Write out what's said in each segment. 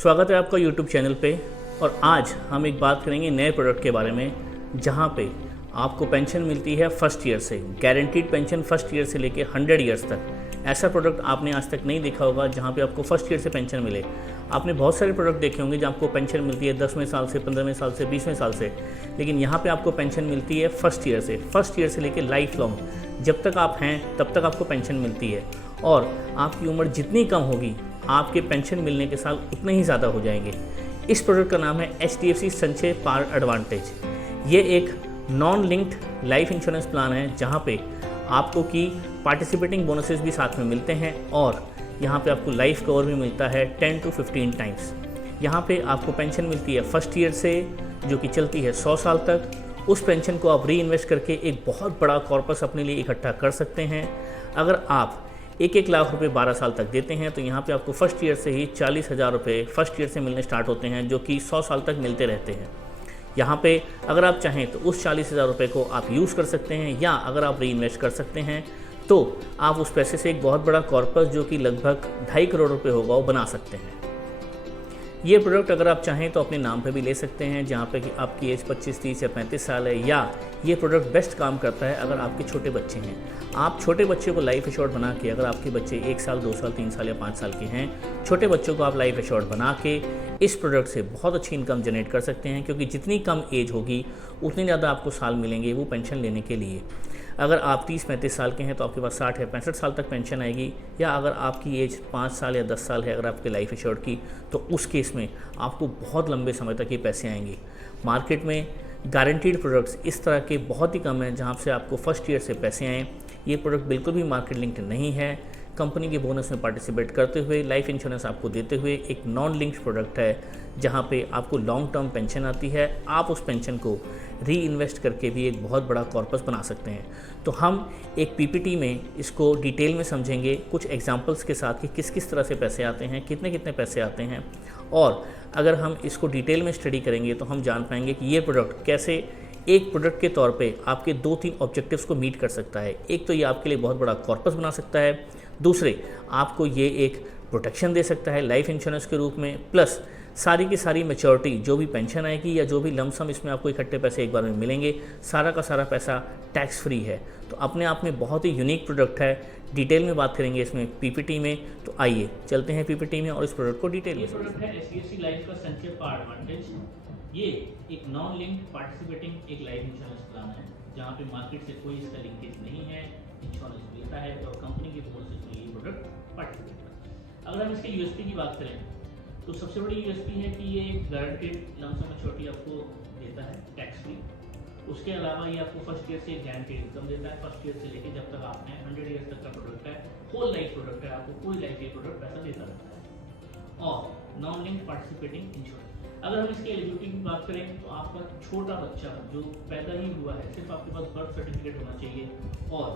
स्वागत है आपका YouTube चैनल पे। और आज हम एक बात करेंगे नए प्रोडक्ट के बारे में जहाँ पे आपको पेंशन मिलती है फर्स्ट ईयर से, गारंटीड पेंशन फर्स्ट ईयर से लेके 100 ईयर्स तक। ऐसा प्रोडक्ट आपने आज तक नहीं देखा होगा जहाँ पे आपको फर्स्ट ईयर से पेंशन मिले। आपने बहुत सारे प्रोडक्ट देखे होंगे जहाँ आपको पेंशन मिलती है 10वें साल से, 15वें साल से, 20वें साल से, लेकिन यहाँ पे आपको पेंशन मिलती है फर्स्ट ईयर से लेके लाइफ लॉन्ग। जब तक आप हैं तब तक आपको पेंशन मिलती है और आपकी उम्र जितनी कम होगी आपके पेंशन मिलने के साल उतने ही ज़्यादा हो जाएंगे। इस प्रोडक्ट का नाम है HDFC संचय पार एडवांटेज। ये एक non linked life insurance plan है जहाँ पे आपको की पार्टिसिपेटिंग बोनसेस भी साथ में मिलते हैं और यहाँ पे आपको लाइफ कवर भी मिलता है 10 to 15 टाइम्स। यहाँ पे आपको पेंशन मिलती है फर्स्ट ईयर से जो कि चलती है 100 साल तक। उस पेंशन को आप री इन्वेस्ट करके एक बहुत बड़ा कॉर्पस अपने लिए इकट्ठा कर सकते हैं। अगर आप 1-1 लाख रुपए 12 साल तक देते हैं तो यहाँ पे आपको फर्स्ट ईयर से ही 40,000 रुपये फर्स्ट ईयर से मिलने स्टार्ट होते हैं जो कि 100 साल तक मिलते रहते हैं। यहाँ पे अगर आप चाहें तो उस 40,000 रुपये को आप यूज़ कर सकते हैं या अगर आप री इन्वेस्ट कर सकते हैं तो आप उस पैसे से एक बहुत बड़ा कॉर्पस जो कि लगभग 2.5 करोड़ रुपये होगा वो बना सकते हैं। ये प्रोडक्ट अगर आप चाहें तो अपने नाम पे भी ले सकते हैं जहाँ पे कि आपकी एज 25, 30 या 35 साल है, या ये प्रोडक्ट बेस्ट काम करता है अगर आपके छोटे बच्चे हैं। आप छोटे बच्चे को लाइफ एश्योर्ड बना के, अगर आपके बच्चे 1 साल, 2 साल, 3 साल या 5 साल के हैं, छोटे बच्चों को आप लाइफ एश्योर्ड बना के इस प्रोडक्ट से बहुत अच्छी इनकम जनरेट कर सकते हैं, क्योंकि जितनी कम एज होगी उतनी ज़्यादा आपको साल मिलेंगे वो पेंशन लेने के लिए। अगर आप 30-35 साल के हैं तो आपके पास 60 या 65 साल तक पेंशन आएगी, या अगर आपकी एज 5 साल या 10 साल है अगर आपके लाइफ एश्योर्ड की, तो उस केस में आपको बहुत लंबे समय तक ये पैसे आएंगे। मार्केट में गारंटीड प्रोडक्ट्स इस तरह के बहुत ही कम हैं जहाँ से आपको फर्स्ट ईयर से पैसे आएँ। ये प्रोडक्ट बिल्कुल भी मार्केट लिंक्ड नहीं है। कंपनी के बोनस में पार्टिसिपेट करते हुए लाइफ इंश्योरेंस आपको देते हुए एक नॉन लिंक्ड प्रोडक्ट है जहाँ पे आपको लॉन्ग टर्म पेंशन आती है। आप उस पेंशन को री इन्वेस्ट करके भी एक बहुत बड़ा कॉर्पस बना सकते हैं। तो हम एक PPT में इसको डिटेल में समझेंगे कुछ एग्जांपल्स के साथ कि किस किस तरह से पैसे आते हैं, कितने कितने पैसे आते हैं, और अगर हम इसको डिटेल में स्टडी करेंगे तो हम जान पाएंगे कि ये प्रोडक्ट कैसे एक प्रोडक्ट के तौर पे आपके 2-3 ऑब्जेक्टिव्स को मीट कर सकता है। एक तो ये आपके लिए बहुत बड़ा कॉर्पस बना सकता है, दूसरे आपको ये एक प्रोटेक्शन दे सकता है लाइफ इंश्योरेंस के रूप में, प्लस सारी की सारी मैच्योरिटी जो भी पेंशन आएगी या जो भी लमसम इसमें आपको इकट्ठे पैसे एक बार में मिलेंगे, सारा का सारा पैसा टैक्स फ्री है। तो अपने आप में बहुत ही यूनिक प्रोडक्ट है। डिटेल में बात करेंगे इसमें PPT में, तो आइए चलते हैं PPT में और इस प्रोडक्ट को डिटेल में। प्रोडक्ट है HDFC लाइफ का संचय पार एडवांटेज। ये एक नॉन लिंक्ड पार्टिसिपेटिंग एक लाइफ इंश्योरेंस प्लान है जहाँ पे मार्केट से कोई इसका लिंकेज नहीं है। इंश्योरेंस मिलता है और कंपनी की बोनस में ये प्रोडक्ट पार्टिसिपेट करता है। अगर हम इसके USP की बात करें तो सबसे बड़ी USP है कि ये एक गारंटेड लमसम मैच्योरिटी आपको देता है टैक्स फ्री। उसके अलावा ये आपको फर्स्ट ईयर से गारंटेड इनकम देता है। फर्स्ट ईयर से लेकर जब तक आप हैं 100 ईयर्स तक का प्रोडक्ट है, होल लाइफ प्रोडक्ट है, आपको पूरी लाइफ ये प्रोडक्ट पैसा देता रहता है। और नॉन लिंक्ड पार्टिसिपेटिंग इंश्योरेंस, अगर हम इसके एलिजिबिलिटी की बात करें तो आपका छोटा बच्चा जो पैदा ही हुआ है, सिर्फ आपके पास बर्थ सर्टिफिकेट होना चाहिए और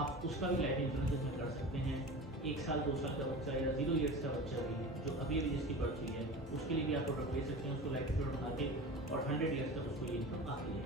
आप उसका भी लाइफ इंश्योरेंस इसमें कर सकते हैं। 1 साल 2 साल का बच्चा या 0 ईयर्स का बच्चा भी जो अभी जिसकी बर्थ हुई है उसके लिए भी आप प्रोडक्ट ले सकते हैं, उसको लाइफ इंश्योरेंस बना के, और 100 ईयर्स तक उसको ये इनकम आती है।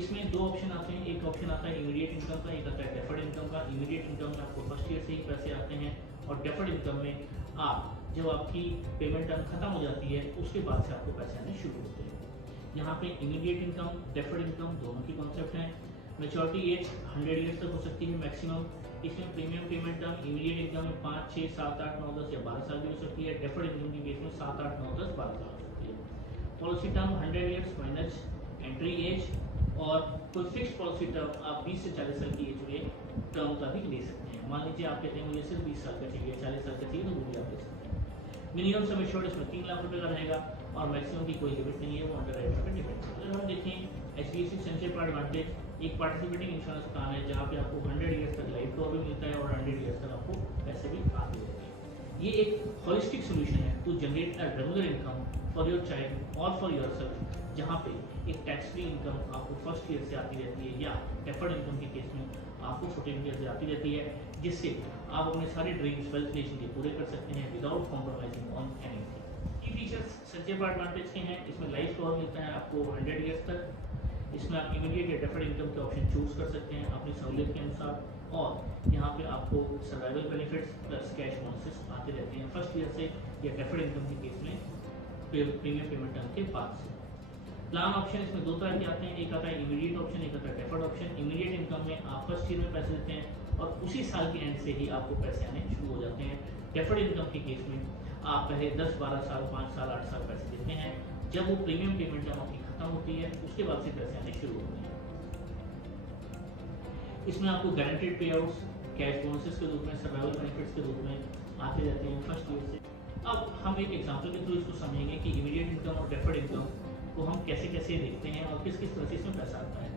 इसमें 2 ऑप्शन आते हैं। एक ऑप्शन आता है इमीडिएट इनकम का, एक आता है डेफर्ड इनकम का। इमीडिएट इनकम में आपको फर्स्ट ईयर से ही पैसे आते हैं और डेफर्ड इनकम में आप जब आपकी पेमेंट टर्म खत्म हो जाती है उसके बाद से आपको पैसे आने शुरू होते हैं। यहाँ पे इमीडिएट इनकम, डेफर्ड इनकम दोनों की कॉन्सेप्ट हैं। मैच्योरिटी एज 100 ईयर्स तक हो सकती है मैक्सिमम। इसमें premium payment term immediate income में 5, 6, 7, 8, 9, 10 या 12 साल भी हो सकती है। डेफर्ड इनकम की केस में 7, 8, 9, 10, 12 साल हो सकती है। Policy term 100 years minus entry age, और कोई फिक्स पॉलिसी टर्म आप 20 से 40 साल की एज में टर्म का भी ले सकते हैं। मान लीजिए आप कहते हैं मुझे सिर्फ 20 साल का चाहिए, 40 साल का चाहिए, तो वो भी आप ले सकते हैं। मिनिमम सम एश्योर्ड इसमें 3 लाख रुपये का रहेगा और मैक्सिमम की कोई लिमिट नहीं है, वो अंडरराइटर पे डिपेंड है। अगर हम देखें HDFC संचय पार एडवांटेज एक पार्टिसिपेटिंग इंश्योरेंस प्लान है जहाँ पे आपको 100 ईयर्स तक लाइफ कवर भी मिलता है और 100 ईयर्स तक आपको पैसे भी आते रहते हैं। ये एक होलिस्टिक सोल्यूशन है to generate a regular income for your child और फॉर योरसेल्फ, जहाँ पे एक टैक्स फ्री इनकम आपको फर्स्ट ईयर से आती रहती है या डेफर्ड इनकम के केस में आपको 14 ईयर से आती रहती है, जिससे आप अपने सारे ड्रीम्स वेल्थ क्रिएशन के पूरे कर सकते हैं विदाउट कॉम्प्रोमाइजिंग ऑन एनीथिंग। की फीचर्स संचय पार एडवांटेज के हैं। इसमें लाइफ कवर मिलता है आपको 100 ईयर्स तक। इसमें आप इमीडिएट या डेफर्ड इनकम के ऑप्शन चूज कर सकते हैं अपनी सहूलियत के अनुसार। और यहाँ पे आपको survival benefits plus cash bonuses आते रहते हैं फर्स्ट ईयर से या डेफर्ड इनकम के केस में प्रीमियम पेमेंट टर्म के बाद से। प्लान ऑप्शन इसमें दो तरह के आते हैं, एक आता है इमीडिएट ऑप्शन, एक आता है डेफर्ड ऑप्शन। इमीडिएट इनकम में आप फर्स्ट ईयर में पैसे देते हैं और उसी साल के एंड से ही आपको पैसे आने शुरू हो जाते हैं। डेफर्ड इनकम के केस में आप पहले 10, 12 साल, 5 साल, 8 साल पैसे देते हैं, जब वो प्रीमियम पेमेंट टर्म आपकी खत्म होती है उसके बाद से पैसे आने शुरू होते हैं। इसमें आपको गारंटेड पे आउट्स कैश बोनसेस के रूप में, सर्वाइवल बेनिफिट्स के रूप में आते रहते हैं फर्स्ट ईयर से। अब हम एक एग्जांपल के थ्रू इसको समझेंगे कि इमीडिएट इनकम और डेफर्ड इनकम को हम कैसे कैसे देखते हैं और किस किस तरह से इसमें पैसा आता है।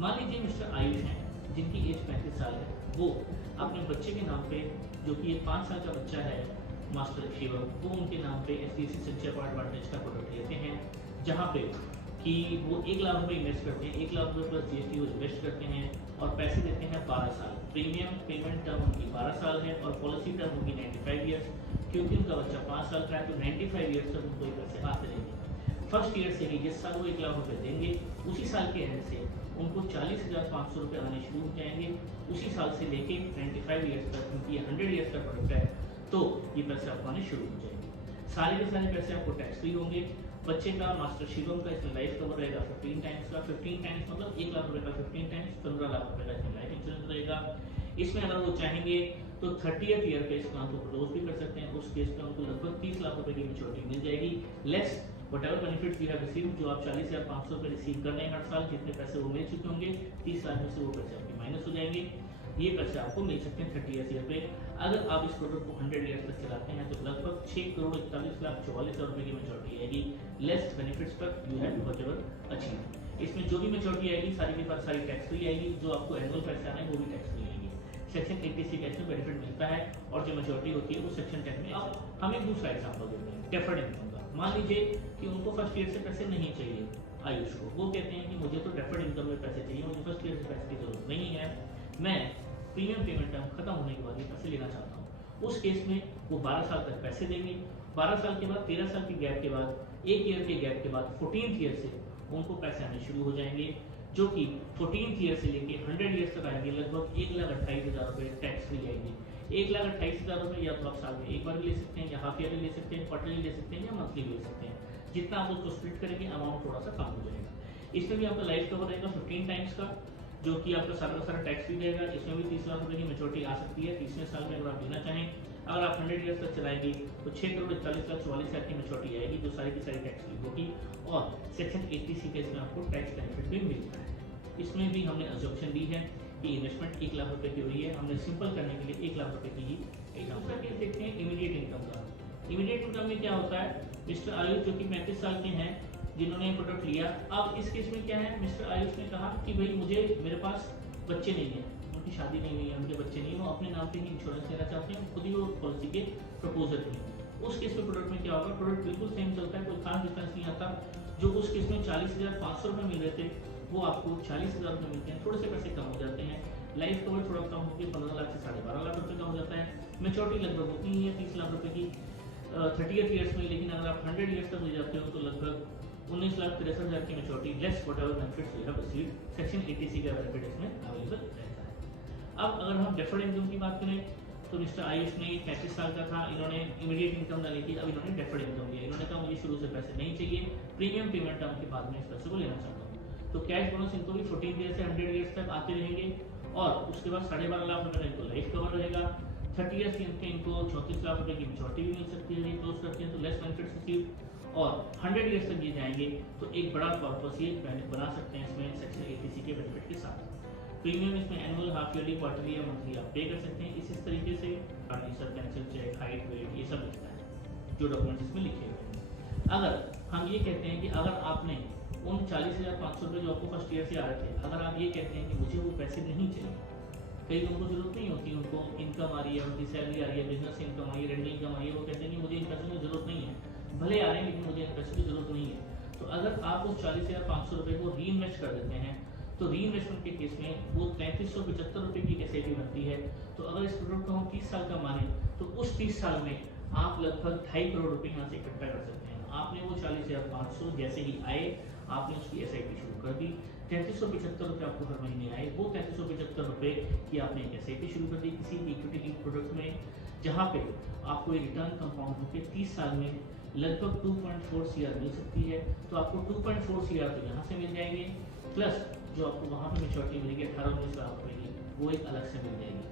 मान लीजिए मिस्टर आयुष हैं जिनकी एज 35 साल है, वो अपने बच्चे के नाम पे, जो कि एक 5 साल का बच्चा है, मास्टर शिवम, वो उनके नाम पे HDFC सच्चा पार्ट एडवांटेज का प्रोडक्ट लेते हैं, जहाँ पे कि वो 1 लाख रुपये इन्वेस्ट करते हैं, 1 लाख रुपये प्लस GST वो इन्वेस्ट करते हैं और पैसे देते हैं 12 साल। प्रीमियम पेमेंट टर्म उनकी 12 साल है और पॉलिसी टर्म होगी 95 ईयर्स, क्योंकि उनका बच्चा 5 साल का है तो 95 ईयर्स तक उनको पैसे आते रहेंगे। फर्स्ट ईयर से ही जिस साल वो 1 लाख रुपये देंगे उसी साल के एंड से उनको 40,500 रुपये आने शुरू हो जाएंगे। उसी साल से लेके 95 ईयर्स तक, क्योंकि ये 100 ईयर्स का प्रोडक्ट है, तो ये पैसे आपको आने शुरू हो जाएंगे। सारे के सारे पैसे आपको टैक्स फ्री होंगे। बच्चे का, मास्टर शिवम का, इसमें लाइफ कवर रहेगा 15 टाइम्स का। 15 टाइम्स मतलब 1 लाख रुपये का 15 टाइम्स 15 लाख रुपये का इसमें लाइफ इंश्योरेंस रहेगा। इसमें अगर वो चाहेंगे तो 30th ईयर पे इस प्लान को प्रपोज भी कर सकते हैं। उस केस में उनको लगभग 30 लाख रुपए की मैच्योरिटी मिल जाएगी, less what ever benefits you have received, जो आप 40,500 रुपये रिसीव कर रहे हैं हर साल, जितने पैसे वो मिल चुके होंगे 30 लाख में से वो पैसे आपके माइनस हो जाएंगे। ये पैसे आपको मिल सकते हैं 30th ईयर पे। अगर आप इस प्रोडक्ट को 100 ईयर्स तक चलाते हैं तो लगभग 6,41,44,000 रुपये की मैच्योरिटी आएगी, लेस बेनिफिट्स पर you have what ever achieve. इसमें जो भी मैच्योरिटी आएगी सारी की सारी टैक्स फ्री आएगी, जो आपको एनुअल पैसे आना है वो भी टैक्स फ्री आएगी। सेक्शन 80C का इसमें बेनिफिट मिलता है और जो मैच्योरिटी होती है वो सेक्शन 10 में। अब हम एक दूसरा एग्जाम्पल देते हैं डेफर्ड इनकम का। मान लीजिए कि उनको फर्स्ट ईयर से पैसे नहीं चाहिए आयुष को, वो कहते हैं कि मुझे तो डेफर्ड इनकम में पैसे चाहिए, मुझे फर्स्ट ईयर से पैसे की जरूरत नहीं है, मैं प्रीमियम पेमेंट टर्म खत्म होने के बाद ये पैसे लेना चाहता हूँ। उस केस में वो 12 साल तक पैसे देंगे। 12 साल के बाद 13 साल के गैप के बाद, 1 ईयर के गैप के बाद 14th ईयर से उनको पैसे आने शुरू हो जाएंगे, जो कि 14th ईयर से लेके 100 ईयर्स तक आएंगे। लगभग 1,28,000 रुपये टैक्स फ्री आएंगे। 1,28,000 रुपये या तो आप साल में एक बार भी ले सकते हैं, या हाफ ईयरली ले सकते हैं, क्वार्टरली ले सकते हैं, या मंथली ले सकते हैं। जितना आप उसको स्प्लिट करेंगे अमाउंट थोड़ा सा कम हो जाएगा। इसमें भी आपका लाइफ कवर रहेगा 15 टाइम्स का, जो कि आपका सारा का सारा टैक्स फ्री रहेगा। इसमें भी 30 लाख रुपये की मैच्योरिटी आ सकती है 30वें साल में अगर आप लेना चाहें। अगर आप 100 ईयर्स तक चलाएंगे तो 6,41,44,000 की मैच्योरिटी आएगी, जो सारी की सारी टैक्स फ्री होगी। और सेक्शन 80C के इसमें आपको टैक्स बेनिफिट भी मिलता है। इसमें भी हमने अजम्पशन दी है कि इन्वेस्टमेंट 1 लाख रुपए की हुई है, हमने सिंपल करने के लिए 1 लाख रुपए की ही दूसरा केस देखते हैं इमीडिएट इनकम का। इमीडिएट इनकम में क्या होता है, मिस्टर आयुष जो कि 35 साल के हैं, जिन्होंने प्रोडक्ट लिया, अब इस केस में क्या है, मिस्टर आयुष ने कहा कि भाई मेरे पास बच्चे नहीं है, उनकी शादी नहीं हुई है, उनके बच्चे नहीं है, वो अपने नाम पे ही इंश्योरेंस लेना चाहते हैं, खुद ही वो पॉलिसी के प्रपोजर हैं। उस केस में प्रोडक्ट में क्या होगा, प्रोडक्ट बिल्कुल सेम चलता है, कोई खास डिफरेंस नहीं आता। जो उस केस में 40,500 रुपये मिल रहे थे वो आपको 40,000 रुपये मिलते हैं, थोड़े से पैसे कम हो जाते हैं। लाइफ कवर थोड़ा कम होकर 15 लाख से 12.5 लाख रुपये का हो जाता है। मैच्योरिटी लगभग होती ही है 30 लाख रुपये की 30th ईयर्स में, लेकिन अगर आप 100 ईयर्स तक ले जाते हो तो लगभग 19,63,000 की maturity, less what ever benefits you have received. Section 80C का बेनिफिट इसमें अवेलेबल रहता है। अब अगर हम डेफर्ड इनकम की बात करें तो मिस्टर आयुष ने 35 साल का था, इन्होंने इमीडिएट इनकम डाली थी, अब इन्होंने डेफर्ड इनकम लिया। इन्होंने कहा मुझे शुरू से पैसे नहीं चाहिए, प्रीमियम पेमेंट टर्म के बाद में इस पैसे को लेना चाहता हूँ। तो कैश बोनस इनको भी 14 ईयर से 100 ईयर्स तक आते रहेंगे और उसके बाद 12.5 लाख रुपये इनको लाइफ कवर रहेगा। 30 ईयर्स के इनको 34 लाख रुपये की मैच्योरिटी भी मिल सकती है, क्लोज करते हैं तो लेस बेनिफिट्स रिसीव। और 100 ईयर्स तक ये जाएंगे तो एक बड़ा कॉर्पस ये बना सकते हैं इसमें सेक्शन 80C के बेनिफिट के साथ। प्रीमियम इसमें एनुअल, हाफ ईयरली, क्वार्टरली या मंथली आप पे कर सकते हैं। इस तरीके से furniture, pencil check, height, weight, ये सब लिखता है जो डॉक्यूमेंट्स इसमें लिखे हुए हैं। अगर हम ये कहते हैं कि अगर आपने उन 40,500 रुपये जो आपको फर्स्ट ईयर से आ रहे थे, अगर आप ये कहते हैं कि मुझे वो पैसे नहीं चाहिए, कई लोगों को जरूरत नहीं होती, उनको इनकम आ रही है, उनकी सैलरी आ रही है, बिजनेस इनकम आ रही है, रेंटल इनकम आ रही है, वो कहते हैं कि मुझे इन पैसों की जरूरत नहीं है, भले आ रहे हैं लेकिन मुझे इन पैसों की जरूरत नहीं है। तो अगर आप उस 40,500 रुपये को री इन्वेस्ट कर देते हैं तो री इन्वेस्टमेंट के केस में वो 3375 रुपये की एसआईपी बनती है। तो अगर इस प्रोडक्ट को हम 30 साल का माने तो उस 30 साल में आप लगभग 2.5 करोड़ रुपये यहाँ से इकट्ठा कर सकते हैं। आपने वो 40,500 जैसे ही आए आपने उसकी SIP शुरू कर दी, 3375 रुपये आपको हर महीने आए। वो 3375 रुपये की आपने एक SIP शुरू कर दी किसी इक्विटी लिंक प्रोडक्ट में, जहाँ पे आपको ये रिटर्न कंपाउंड होकर 30 साल में लगभग 2.4 CR मिल सकती है। तो आपको 2.4 CR तो यहाँ से मिल जाएंगे, प्लस जो आपको वहाँ पे मैच्योरिटी मिलेगी 18-19 लाख रुपये की, वो एक अलग से मिल जाएगी।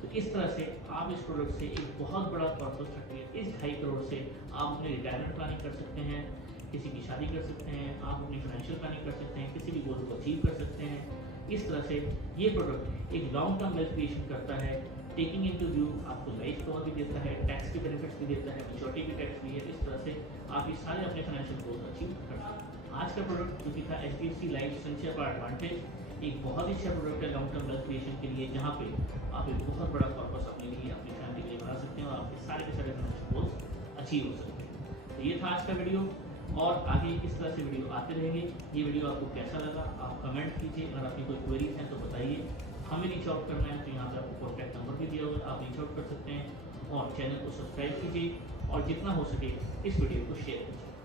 तो इस तरह से आप इस प्रोडक्ट से एक बहुत बड़ा कॉर्पस रखिए। इस 2.5 करोड़ से आप अपने रिटायरमेंट प्लानिंग कर सकते हैं, किसी की शादी कर सकते हैं, आप अपनी फाइनेंशियल प्लानिंग कर सकते हैं, किसी भी गोल को अचीव कर सकते हैं। इस तरह से ये प्रोडक्ट एक लॉन्ग टर्म वेल्थ क्रिएशन करता है, टेकिंग इनटू व्यू आपको लाइफ कवर भी देता है, टैक्स के बेनिफिट्स भी देता है, मैच्योरिटी की टैक्स भी है। इस तरह से आप ये सारे अपने फाइनेंशियल गोल्स अचीव कर सकते हैं। आज का प्रोडक्ट जो कि था HDFC लाइफ संचय पर एडवांटेज, एक बहुत ही अच्छा प्रोडक्ट है लॉन्ग टर्म वेल्थ क्रिएशन के लिए, जहाँ पे आप एक बहुत बड़ा कॉर्पस अपने लिए, अपनी फैमिली के लिए बना सकते हैं और आपके सारे के सारे फाइनेंशियल गोल्स अचीव हो सकते हैं। तो ये था आज का वीडियो, और आगे इस तरह से वीडियो आते रहेंगे। ये वीडियो आपको कैसा लगा आप कमेंट कीजिए, अगर आपकी कोई क्वेरीज हैं तो बताइए। हमें रीच आउट करना है तो यहाँ पे आपको कॉन्टैक्ट नंबर भी दिया होगा, आप रीच आउट कर सकते हैं, और चैनल को सब्सक्राइब कीजिए और जितना हो सके इस वीडियो को शेयर कीजिए।